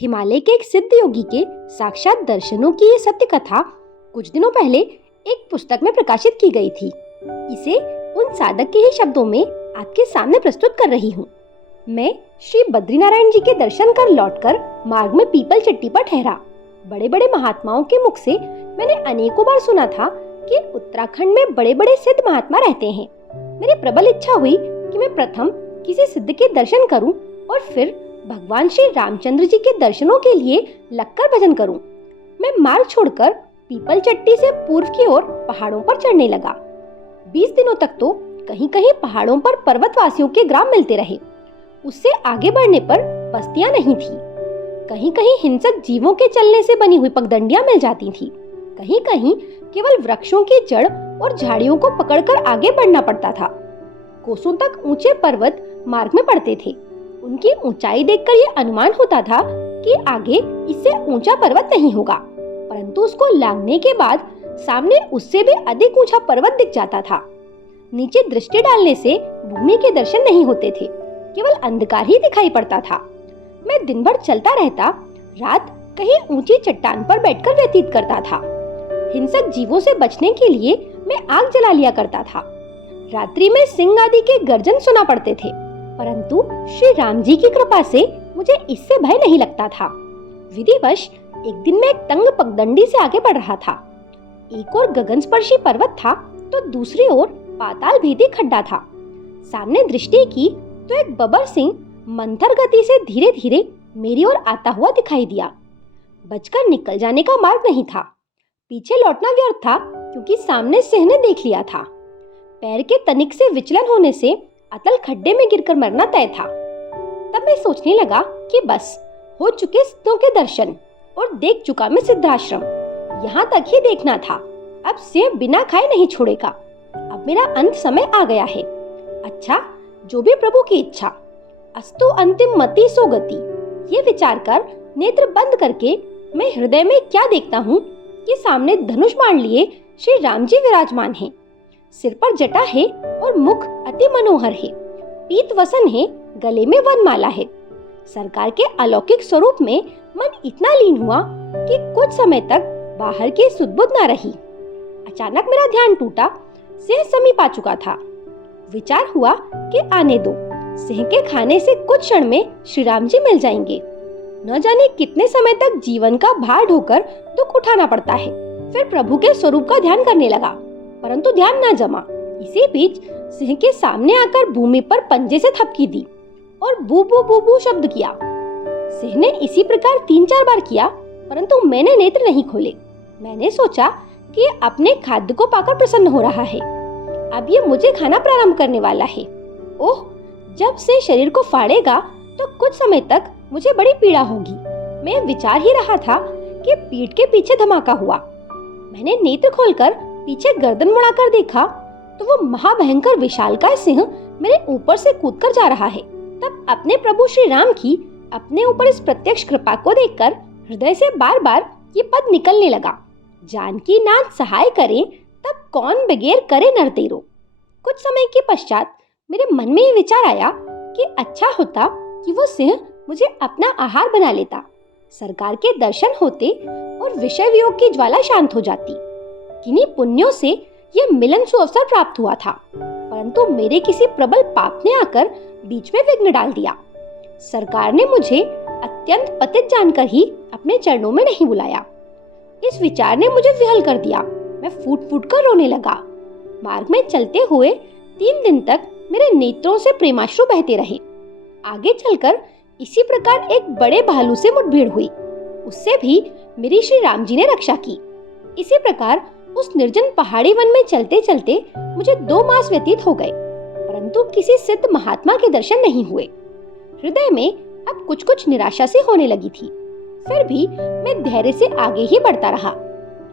हिमालय के एक सिद्ध योगी के साक्षात दर्शनों की ये सत्य कथा कुछ दिनों पहले एक पुस्तक में प्रकाशित की गई थी। इसे उन साधक के ही शब्दों में आपके सामने प्रस्तुत कर रही हूँ। मैं श्री बद्रीनारायण जी के दर्शन कर लौटकर मार्ग में पीपल चट्टी पर ठहरा। बड़े बड़े महात्माओं के मुख से मैंने अनेकों बार सुना था कि उत्तराखंड में बड़े बड़े सिद्ध महात्मा रहते हैं। मेरी प्रबल इच्छा हुई कि मैं प्रथम किसी सिद्ध के दर्शन करूं और फिर भगवान श्री रामचंद्र जी के दर्शनों के लिए लगकर भजन करूं। मैं मार्ग छोड़कर पीपल चट्टी से पूर्व की ओर पहाड़ों पर चढ़ने लगा। 20 दिनों तक तो कहीं कहीं पहाड़ों पर पर्वतवासियों के ग्राम मिलते रहे। उससे आगे बढ़ने पर बस्तियां नहीं थी। कहीं कहीं हिंसक जीवों के चलने से बनी हुई पगडंडियां मिल जाती थी। कहीं कहीं केवल वृक्षों की जड़ और झाड़ियों को पकड़कर आगे बढ़ना पड़ता था। कोसों तक ऊंचे पर्वत मार्ग में पड़ते थे। उनकी ऊंचाई देखकर यह अनुमान होता था कि आगे इससे ऊंचा पर्वत नहीं होगा, परंतु उसको लांघने के बाद सामने उससे भी अधिक ऊंचा पर्वत दिख जाता था। नीचे दृष्टि डालने से भूमि के दर्शन नहीं होते थे, केवल अंधकार ही दिखाई पड़ता था। मैं दिन भर चलता रहता, रात कहीं ऊंची चट्टान पर बैठकर व्यतीत करता था। हिंसक जीवों से बचने के लिए मैं आग जला लिया करता था। रात्रि में सिंह आदि के गर्जन सुना पड़ते थे, परंतु श्री राम जी की कृपा से मुझे इससे भय नहीं लगता था। विधिवश एक दिन मैं एक तंग पगडंडी से आगे बढ़ रहा था। एक ओर गगनस्पर्शी पर्वत था तो दूसरी ओर पाताल भेदी खड्डा था। सामने दृष्टि की तो एक बबर सिंह मंथर गति से धीरे धीरे मेरी ओर आता हुआ दिखाई दिया। बचकर निकल जाने का मार्ग नहीं था। पीछे लौटना व्यर्थ था क्योंकि सामने सिंह ने देख लिया था। पैर के तनिक से विचलन होने से अतल खड्डे में गिरकर मरना तय था। तब मैं सोचने लगा कि बस हो चुके सिद्धों के दर्शन और देख चुका मैं सिद्धाश्रम। यहाँ तक ही देखना था। अब सिंह बिना खाए नहीं छोड़ेगा। अब मेरा अंत समय आ गया है। अच्छा, जो भी प्रभु की इच्छा। अस्तु अंतिम मति सो गति। ये विचार कर नेत्र बंद करके मैं हृदय में क्या देखता हूँ कि सामने धनुष बाण लिए श्री राम जी विराजमान हैं। सिर पर जटा है और मुख अति मनोहर है। पीत वसन है, गले में वनमाला है। सरकार के अलौकिक स्वरूप में मन इतना लीन हुआ कि कुछ समय तक बाहर की सुध-बुध न रही। अचानक मेरा ध्यान टूटा। सिंह समीप आ चुका था। विचार हुआ कि आने दो, सिंह के खाने से कुछ क्षण में श्री राम जी मिल जाएंगे। न जाने कितने समय तक जीवन का भार ढोकर दुख उठाना पड़ता है। फिर प्रभु के स्वरूप का ध्यान करने लगा, परंतु ध्यान न जमा। इसी बीच सिंह के सामने आकर भूमि पर पंजे से थपकी दी और बू बू बू बू शब्द किया। सिंह ने इसी प्रकार 3-4 बार किया, परंतु मैंने नेत्र नहीं खोले। मैंने सोचा कि अपने खाद्य को पाकर प्रसन्न हो रहा है। अब ये मुझे खाना प्रारंभ करने वाला है। ओह, जब से शरीर को फाड़ेगा तो कुछ समय तक मुझे बड़ी पीड़ा होगी। मैं विचार ही रहा था कि पीठ के पीछे धमाका हुआ। मैंने नेत्र खोलकर पीछे गर्दन मुड़ाकर देखा तो वो महाभयंकर विशालकाय सिंह मेरे ऊपर से कूदकर जा रहा है। तब अपने प्रभु श्री राम की अपने ऊपर इस प्रत्यक्ष कृपा को देखकर हृदय से बार बार ये पद निकलने लगा, जानकी नाथ सहाय करे तब कौन बगैर करे नरतेरो। कुछ समय के पश्चात मेरे मन में ये विचार आया कि अच्छा होता कि वो सिंह मुझे अपना आहार बना लेता। सरकार के दर्शन होते और विषय वियोग की ज्वाला शांत हो जाती। किन्हीं पुण्यों से यह मिलन सुअवसर प्राप्त हुआ था, परंतु मेरे किसी प्रबल पाप ने आकर बीच में विघ्न डाल दिया। सरकार ने मुझे अत्यंत पतित जानकर ही अपने चरणों में नहीं बुलाया। इस विचार ने मुझे विहल कर दिया। मैं फूट फूट कर रोने लगा। मार्ग में चलते हुए 3 दिन तक मेरे नेत्रों से प्रेमाश्रु बहते रहे। आगे चलकर इसी प्रकार एक बड़े भालू से मुठभेड़ हुई। उससे भी मेरी श्री राम जी ने रक्षा की। इसी प्रकार उस निर्जन पहाड़ी वन में चलते चलते मुझे 2 मास व्यतीत हो गए, परंतु किसी सिद्ध महात्मा के दर्शन नहीं हुए। हृदय में अब कुछ कुछ निराशा सी होने लगी थी। फिर भी मैं धैर्य से आगे ही बढ़ता रहा।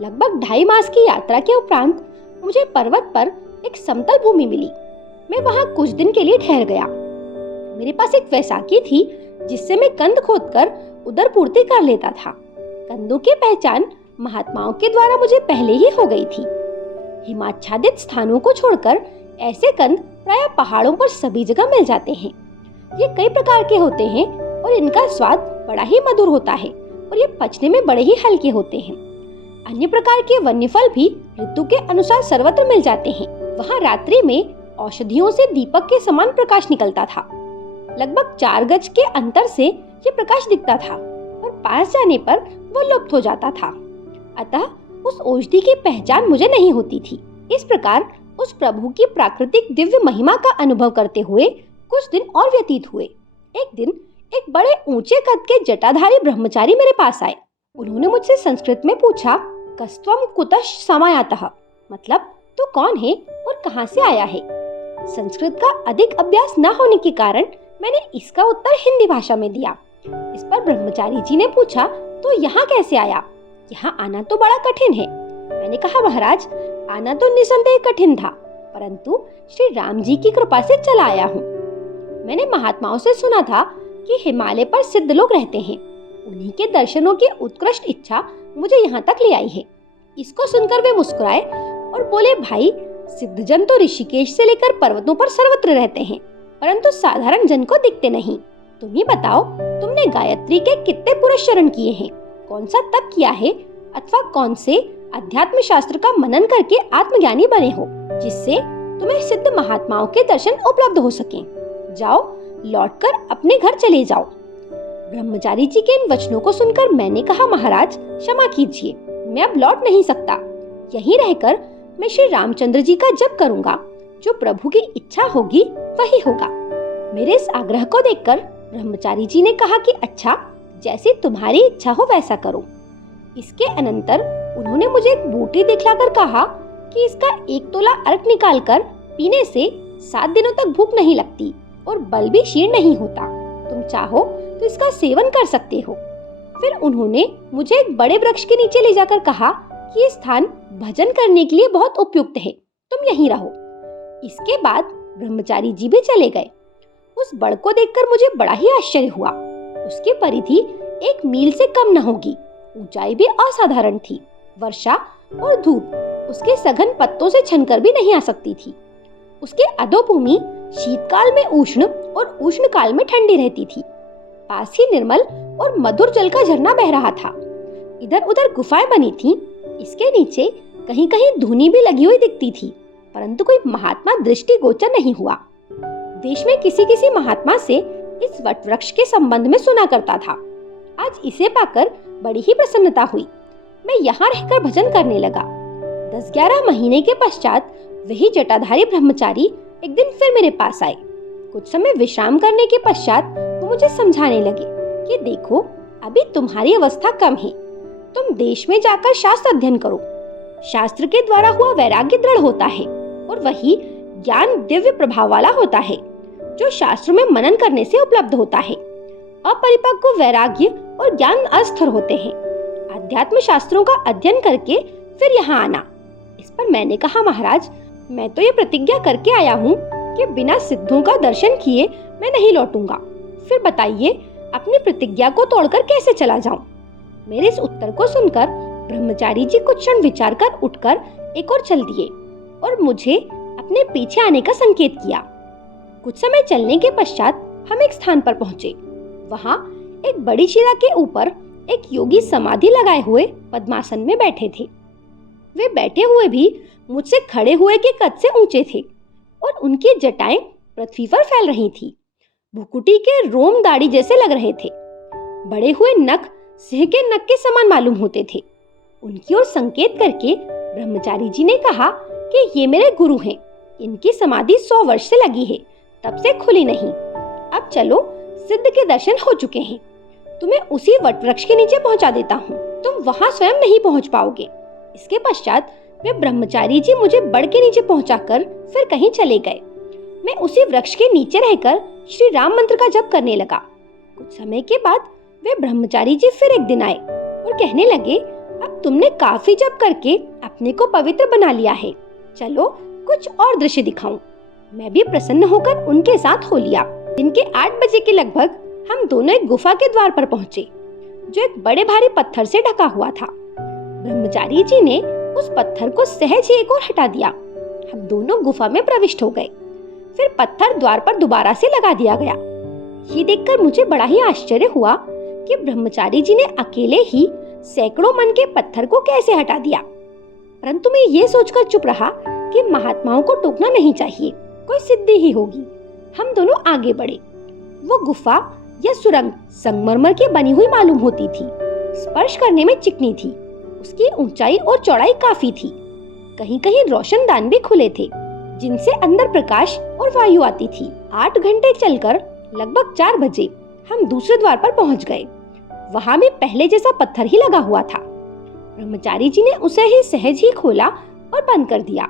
लगभग 2.5 मास की यात्रा के उपरांत मुझे पर्वत पर एक समतल भूमि मिली। मैं वहां कुछ दिन के लिए ठहर गया। मेरे पास एक वैसाखी थी जिससे मैं कंद खोदकर उदर पूर्ति कर लेता था। कंदों की पहचान महात्माओं के द्वारा मुझे पहले ही हो गई थी। हिमाच्छादित स्थानों को छोड़कर ऐसे कंद प्रायः पहाड़ों पर सभी जगह मिल जाते हैं। ये कई प्रकार के होते हैं और इनका स्वाद बड़ा ही मधुर होता है और ये पचने में बड़े ही हल्के होते हैं। अन्य प्रकार के वन्य फल भी ऋतु के अनुसार सर्वत्र मिल जाते हैं। वहाँ रात्रि में औषधियों से दीपक के समान प्रकाश निकलता था। लगभग 4 गज के अंतर से ये प्रकाश दिखता था और पास जाने पर वो लुप्त हो जाता था। अतः उस औषधि की पहचान मुझे नहीं होती थी। इस प्रकार उस प्रभु की प्राकृतिक दिव्य महिमा का अनुभव करते हुए कुछ दिन और व्यतीत हुए। एक दिन एक बड़े ऊंचे कद के जटाधारी ब्रह्मचारी मेरे पास आए। उन्होंने मुझसे संस्कृत में पूछा, कस्त्वम कुतः समायातः, मतलब तू कौन है और कहाँ से आया है। संस्कृत का अधिक अभ्यास न होने के कारण मैंने इसका उत्तर हिंदी भाषा में दिया। इस पर ब्रह्मचारी जी ने पूछा, तो यहाँ कैसे आया? यहाँ आना तो बड़ा कठिन है। मैंने कहा, महाराज आना तो निसंदेह कठिन था, परंतु श्री राम जी की कृपा से चला आया हूँ। मैंने महात्माओं से सुना था कि हिमालय पर सिद्ध लोग रहते हैं। उन्हीं के दर्शनों की उत्कृष्ट इच्छा मुझे यहाँ तक ले आई है। इसको सुनकर वे मुस्कुराए और बोले, भाई सिद्धजन तो ऋषिकेश से लेकर पर्वतों पर सर्वत्र रहते हैं, परंतु साधारण जन को दिखते नहीं। तुम ही बताओ, तुमने गायत्री के कितने पुरुष चरण किए हैं, कौन सा तप किया है, अथवा कौन से अध्यात्म शास्त्र का मनन करके आत्मज्ञानी बने हो, जिससे तुम्हें सिद्ध महात्माओं के दर्शन उपलब्ध हो सके। जाओ, लौटकर अपने घर चले जाओ। ब्रह्मचारी जी के इन वचनों को सुनकर मैंने कहा, महाराज क्षमा कीजिए, मैं अब लौट नहीं सकता। यहीं रहकर मैं श्री रामचंद्र जी का जप करूंगा। जो प्रभु की इच्छा होगी वही होगा। मेरे इस आग्रह को देखकर ब्रह्मचारी जी ने कहा कि अच्छा, जैसी तुम्हारी इच्छा हो वैसा करो। इसके अनंतर उन्होंने मुझे एक बूटी दिखलाकर कहा कि इसका 1 तोला अर्क निकालकर पीने से 7 दिनों तक भूख नहीं लगती और बल भी क्षीण नहीं होता। तुम चाहो तो इसका सेवन कर सकते हो। फिर उन्होंने मुझे एक बड़े वृक्ष के नीचे ले जाकर कहा कि ये स्थान भजन करने के लिए बहुत उपयुक्त है, तुम यहीं रहो। इसके बाद ब्रह्मचारी जी भी चले गए। उस बड़ को देखकर मुझे बड़ा ही आश्चर्य हुआ। उसकी परिधि 1 मील से कम न होगी, ऊंचाई भी असाधारण थी। वर्षा और धूप उसके सघन पत्तों से छनकर भी नहीं आ सकती थी। उसके अधोभूमि शीतकाल में उष्ण और उष्ण काल में ठंडी रहती थी। पास ही निर्मल और मधुर जल का झरना बह रहा था। इधर उधर गुफाएं बनी थीं। इसके नीचे कहीं कहीं धूनी भी लगी हुई दिखती थी, परंतु कोई महात्मा दृष्टि गोचर नहीं हुआ। देश में किसी किसी महात्मा से इस वट वृक्ष के संबंध में सुना करता था। आज इसे पाकर बड़ी ही प्रसन्नता हुई। मैं यहाँ रहकर भजन करने लगा। 10-11 महीने के पश्चात वही जटाधारी ब्रह्मचारी एक दिन फिर मेरे पास आए। कुछ समय विश्राम करने के पश्चात वो मुझे समझाने लगे कि देखो, अभी तुम्हारी अवस्था कम है, तुम देश में जाकर शास्त्र अध्ययन करो। शास्त्र के द्वारा हुआ वैराग्य दृढ़ होता है और वही ज्ञान दिव्य प्रभाव वाला होता है, जो शास्त्र में मनन करने से उपलब्ध होता है। अपरिपक्व वैराग्य और ज्ञान अस्थिर होते हैं। अध्यात्म शास्त्रों का अध्ययन करके फिर यहाँ आना। इस पर मैंने कहा, महाराज मैं तो ये प्रतिज्ञा करके आया हूँ कि बिना सिद्धों का दर्शन किए मैं नहीं लौटूंगा। फिर बताइए, अपनी प्रतिज्ञा को तोड़कर कैसे चला जाऊं? मेरे इस उत्तर को सुनकर ब्रह्मचारी जी कुछ क्षण विचार कर उठकर एक और चल दिए और मुझे अपने पीछे आने का संकेत किया। कुछ समय चलने के पश्चात हम एक स्थान पर पहुंचे। वहां एक बड़ी शिला के ऊपर एक योगी समाधि लगाए हुए पद्मासन में बैठे थे। वे बैठे हुए भी मुझसे खड़े हुए के कद से ऊंचे थे और उनकी जटाएं पृथ्वी पर फैल रही थी। भुकुटी के रोम दाढ़ी जैसे लग रहे थे। बड़े हुए नख सिंह के नख के समान मालूम होते थे। उनकी ओर संकेत करके ब्रह्मचारी जी ने कहा कि ये मेरे गुरु हैं। इनकी समाधि 100 वर्ष से लगी है, तब से खुली नहीं। अब चलो, सिद्ध के दर्शन हो चुके हैं। तुम्हें उसी वट वृक्ष के नीचे पहुंचा देता हूँ। तुम वहां स्वयं नहीं पहुंच पाओगे। इसके पश्चात वे ब्रह्मचारी जी मुझे बड़ के नीचे पहुंचाकर फिर कहीं चले गए। मैं उसी वृक्ष के नीचे रहकर श्री राम मंत्र का जप करने लगा। कुछ समय के बाद वे ब्रह्मचारी जी फिर एक दिन आए और कहने लगे, अब तुमने काफी जप करके अपने को पवित्र बना लिया है, चलो कुछ और दृश्य दिखाऊं। मैं भी प्रसन्न होकर उनके साथ हो लिया। दिन के 8 बजे के लगभग हम दोनों एक गुफा के द्वार पर पहुंचे, जो एक बड़े भारी पत्थर से ढका हुआ था। ब्रह्मचारी जी ने उस पत्थर को सहज ही एक ओर हटा दिया। हम दोनों गुफा में प्रविष्ट हो गए। फिर पत्थर द्वार पर दोबारा से लगा दिया गया। ये देखकर मुझे बड़ा ही आश्चर्य हुआ कि ब्रह्मचारी जी ने अकेले ही सैकड़ों मन के पत्थर को कैसे हटा दिया। परंतु मैं ये सोचकर चुप रहा कि महात्माओं को टोकना नहीं चाहिए, कोई सिद्धि ही होगी। हम दोनों आगे बढ़े। वो गुफा या सुरंग संगमरमर की बनी हुई मालूम होती थी। स्पर्श करने में चिकनी थी। उसकी ऊंचाई और चौड़ाई काफी थी। कहीं कहीं रोशनदान भी खुले थे, जिनसे अंदर प्रकाश और वायु आती थी। 8 घंटे चलकर लगभग 4 बजे हम दूसरे द्वार पर पहुंच गए। वहां भी पहले जैसा पत्थर ही लगा हुआ था। ब्रह्मचारी जी ने उसे ही सहज ही खोला और बंद कर दिया।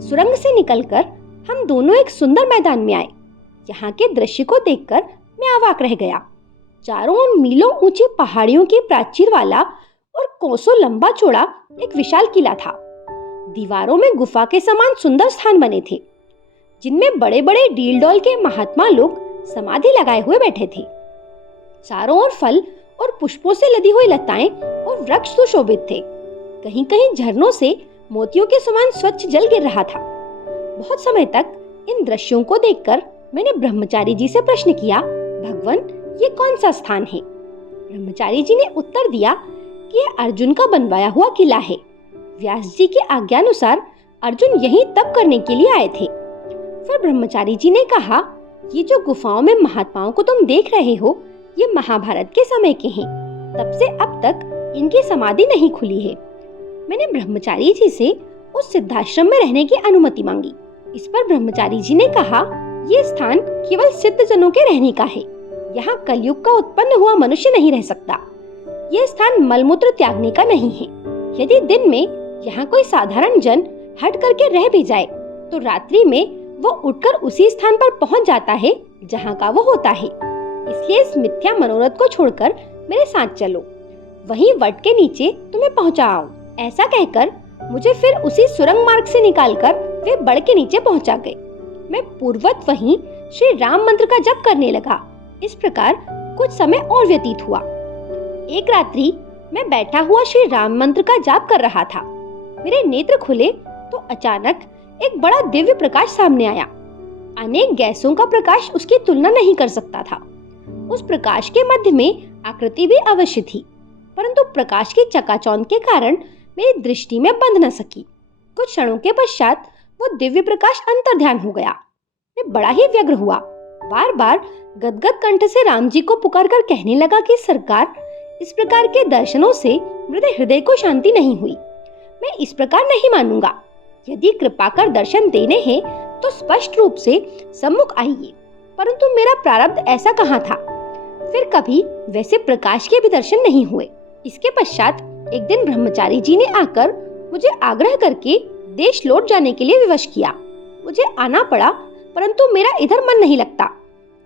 सुरंग से निकलकर हम दोनों एक सुंदर मैदान में आए। यहाँ के दृश्य को देखकर मैं अवाक रह गया। चारों ओर मीलों ऊंची पहाड़ियों की प्राचीर वाला और कोसों लंबा चौड़ा एक विशाल किला था। दीवारों में गुफा के समान सुंदर स्थान बने थे, जिनमें बड़े बड़े डील डॉल के महात्मा लोग समाधि लगाए हुए बैठे थे। चारों ओर फल और पुष्पों से लदी हुई लताएं और वृक्ष सुशोभित थे। कहीं कहीं झरनों से मोतियों के समान स्वच्छ जल गिर रहा था। बहुत समय तक इन दृश्यों को देखकर मैंने ब्रह्मचारी जी से प्रश्न किया, भगवान, ये कौन सा स्थान है? ब्रह्मचारी जी ने उत्तर दिया कि यह अर्जुन का बनवाया हुआ किला है। व्यास जी के आज्ञानुसार अर्जुन यहीं तप करने के लिए आए थे। फिर ब्रह्मचारी जी ने कहा, ये जो गुफाओं में महात्माओं को तुम देख रहे हो, ये महाभारत के समय के हैं। तब से अब तक इनकी समाधि नहीं खुली है। मैंने ब्रह्मचारी जी से उस सिद्धाश्रम में रहने की अनुमति मांगी। इस पर ब्रह्मचारी जी ने कहा, ये स्थान केवल सिद्ध जनों के रहने का है। यहाँ कलयुग का उत्पन्न हुआ मनुष्य नहीं रह सकता। यह स्थान मलमूत्र त्यागने का नहीं है। यदि दिन में यहाँ कोई साधारण जन हट करके रह भी जाए, तो रात्रि में वो उठकर उसी स्थान पर पहुँच जाता है जहाँ का वो होता है। इसलिए इस मिथ्या मनोरथ को छोड़कर मेरे साथ चलो, वहीं वट के नीचे तुम्हें पहुँचाऊं। ऐसा कहकर मुझे फिर उसी सुरंग मार्ग से निकालकर वे बड़ के नीचे पहुँचा गए। मैं पूर्ववत वहीं श्री राम मंत्र का जप करने लगा। इस प्रकार कुछ समय और व्यतीत हुआ। एक रात्रि मैं बैठा हुआ श्री राम मंत्र का जाप कर रहा था। मेरे नेत्र खुले तो अचानक एक बड़ा दिव्य प्रकाश सामने आया। अनेक गैसों का प्रकाश उसकी तुलना नहीं कर सकता था। उस प्रकाश के मध्य में आकृति भी अवश्य थी, परंतु प्रकाश की चकाचौंध के कारण मेरी दृष्टि में बंध न सकी। कुछ क्षणों के पश्चात वो दिव्य प्रकाश अंतर्ध्यान हो गया। मैं बड़ा ही व्यग्र हुआ। बार बार गदगद कंठ से राम जी को पुकार कर कहने लगा कि सरकार, इस प्रकार के दर्शनों से मेरे हृदय को शांति नहीं हुई। मैं इस प्रकार नहीं मानूंगा। यदि कृपा कर दर्शन देने हैं तो स्पष्ट रूप से सम्मुख आइए। परंतु मेरा प्रारब्ध ऐसा कहाँ था। फिर कभी वैसे प्रकाश के भी दर्शन नहीं हुए। इसके पश्चात एक दिन ब्रह्मचारी जी ने आकर मुझे आग्रह करके देश लौट जाने के लिए विवश किया। मुझे आना पड़ा, परंतु मेरा इधर मन नहीं लगता।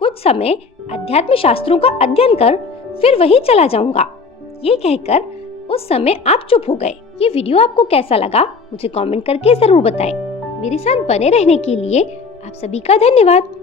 कुछ समय अध्यात्म शास्त्रों का अध्ययन कर फिर वहीं चला जाऊंगा। ये कहकर उस समय आप चुप हो गए। ये वीडियो आपको कैसा लगा मुझे कमेंट करके जरूर बताएं। मेरे साथ बने रहने के लिए आप सभी का धन्यवाद।